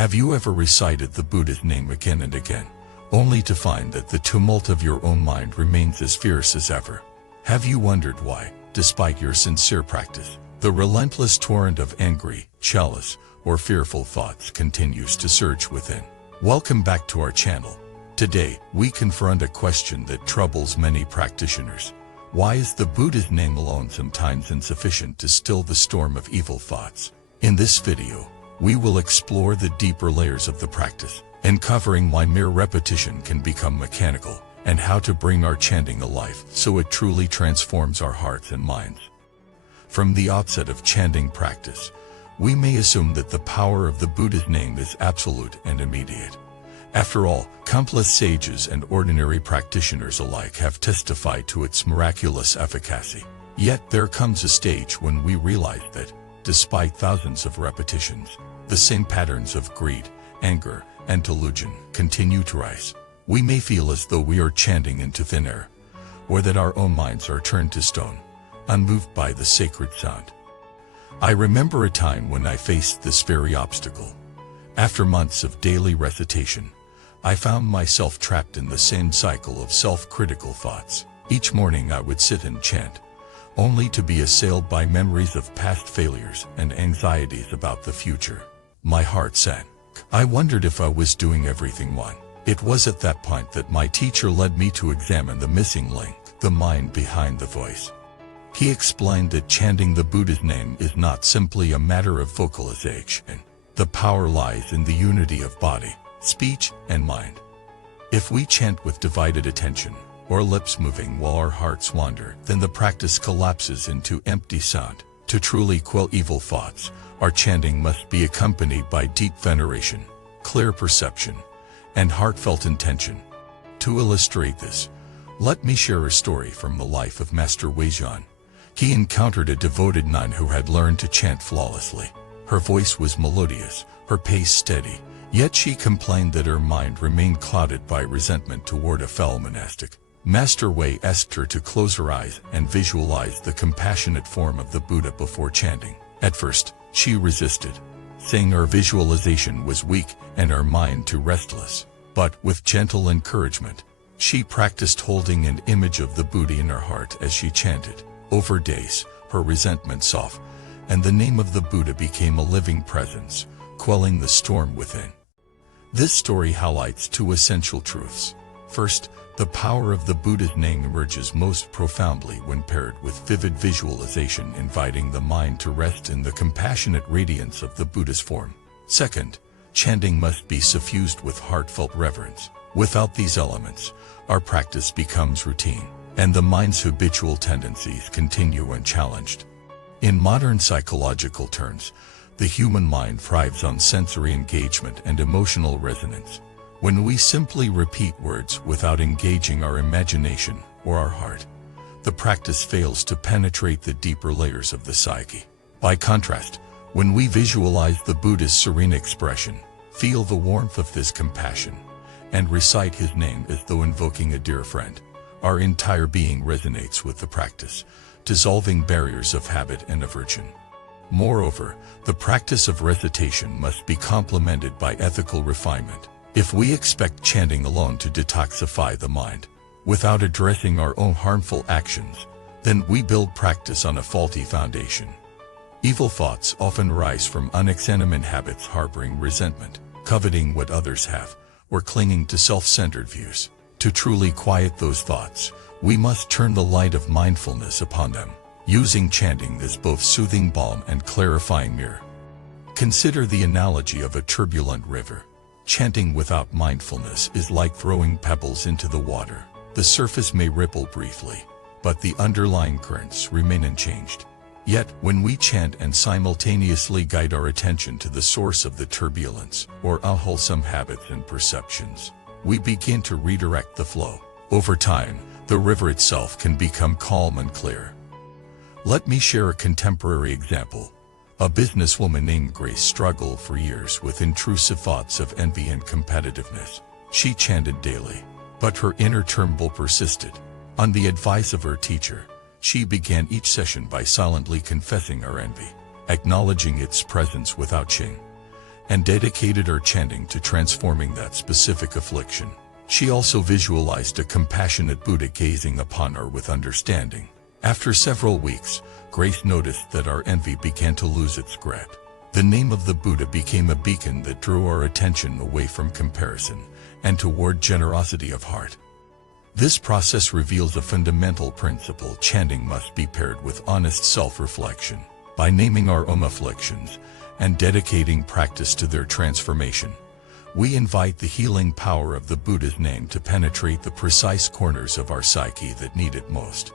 Have you ever recited the Buddha's name again and again, only to find that the tumult of your own mind remains as fierce as ever? Have you wondered why, despite your sincere practice, the relentless torrent of angry, jealous, or fearful thoughts continues to surge within? Welcome back to our channel. Today, we confront a question that troubles many practitioners. Why is the Buddha's name alone sometimes insufficient to still the storm of evil thoughts? In this video, we will explore the deeper layers of the practice, uncovering why mere repetition can become mechanical, and how to bring our chanting alive so it truly transforms our hearts and minds. From the outset of chanting practice, we may assume that the power of the Buddha's name is absolute and immediate. After all, countless sages and ordinary practitioners alike have testified to its miraculous efficacy. Yet there comes a stage when we realize that, despite thousands of repetitions, the same patterns of greed, anger, and delusion continue to rise. We may feel as though we are chanting into thin air, or that our own minds are turned to stone, unmoved by the sacred sound. I remember a time when I faced this very obstacle. After months of daily recitation, I found myself trapped in the same cycle of self-critical thoughts. Each morning I would sit and chant, only to be assailed by memories of past failures and anxieties about the future. My heart sank. I wondered if I was doing everything wrong. It was at that point that my teacher led me to examine the missing link, the mind behind the voice. He explained that chanting the Buddha's name is not simply a matter of vocalization. The power lies in the unity of body, speech, and mind. If we chant with divided attention, or lips moving while our hearts wander, then the practice collapses into empty sound. To truly quell evil thoughts, our chanting must be accompanied by deep veneration, clear perception, and heartfelt intention. To illustrate this, let me share a story from the life of Master Huizhan. He encountered a devoted nun who had learned to chant flawlessly. Her voice was melodious, her pace steady, yet she complained that her mind remained clouded by resentment toward a fellow monastic. Master Wei asked her to close her eyes and visualize the compassionate form of the Buddha before chanting. At first, she resisted, saying her visualization was weak and her mind too restless. But with gentle encouragement, she practiced holding an image of the Buddha in her heart as she chanted. Over days, her resentment softened, and the name of the Buddha became a living presence, quelling the storm within. This story highlights two essential truths. First, the power of the Buddha's name emerges most profoundly when paired with vivid visualization inviting the mind to rest in the compassionate radiance of the Buddha's form. Second, chanting must be suffused with heartfelt reverence. Without these elements, our practice becomes routine, and the mind's habitual tendencies continue unchallenged. In modern psychological terms, the human mind thrives on sensory engagement and emotional resonance. When we simply repeat words without engaging our imagination or our heart, the practice fails to penetrate the deeper layers of the psyche. By contrast, when we visualize the Buddha's serene expression, feel the warmth of his compassion, and recite his name as though invoking a dear friend, our entire being resonates with the practice, dissolving barriers of habit and aversion. Moreover, the practice of recitation must be complemented by ethical refinement. If we expect chanting alone to detoxify the mind, without addressing our own harmful actions, then we build practice on a faulty foundation. Evil thoughts often rise from unexamined habits harboring resentment, coveting what others have, or clinging to self-centered views. To truly quiet those thoughts, we must turn the light of mindfulness upon them, using chanting as both soothing balm and clarifying mirror. Consider the analogy of a turbulent river. Chanting without mindfulness is like throwing pebbles into the water. The surface may ripple briefly, but the underlying currents remain unchanged. Yet, when we chant and simultaneously guide our attention to the source of the turbulence, or unwholesome habits and perceptions, we begin to redirect the flow. Over time, the river itself can become calm and clear. Let me share a contemporary example. A businesswoman named Grace struggled for years with intrusive thoughts of envy and competitiveness. She chanted daily, but her inner turmoil persisted. On the advice of her teacher, she began each session by silently confessing her envy, acknowledging its presence without shame, and dedicated her chanting to transforming that specific affliction. She also visualized a compassionate Buddha gazing upon her with understanding. After several weeks, Grace noticed that our envy began to lose its grip. The name of the Buddha became a beacon that drew our attention away from comparison and toward generosity of heart. This process reveals a fundamental principle: chanting must be paired with honest self-reflection. By naming our own afflictions and dedicating practice to their transformation, we invite the healing power of the Buddha's name to penetrate the precise corners of our psyche that need it most.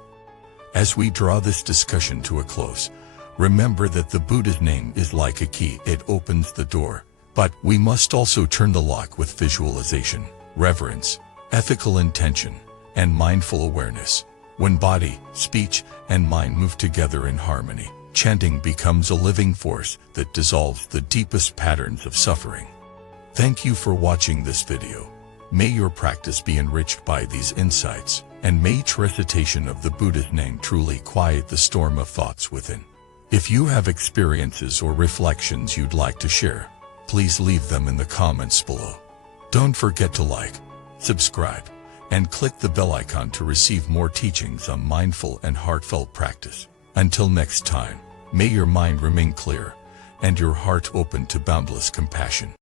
As we draw this discussion to a close, remember that the Buddha's name is like a key. It opens the door, but we must also turn the lock with visualization, reverence, ethical intention, and mindful awareness. When body, speech, and mind move together in harmony, chanting becomes a living force that dissolves the deepest patterns of suffering. Thank you for watching this video. May your practice be enriched by these insights, and may each recitation of the Buddha's name truly quiet the storm of thoughts within. If you have experiences or reflections you'd like to share, please leave them in the comments below. Don't forget to like, subscribe, and click the bell icon to receive more teachings on mindful and heartfelt practice. Until next time, may your mind remain clear and your heart open to boundless compassion.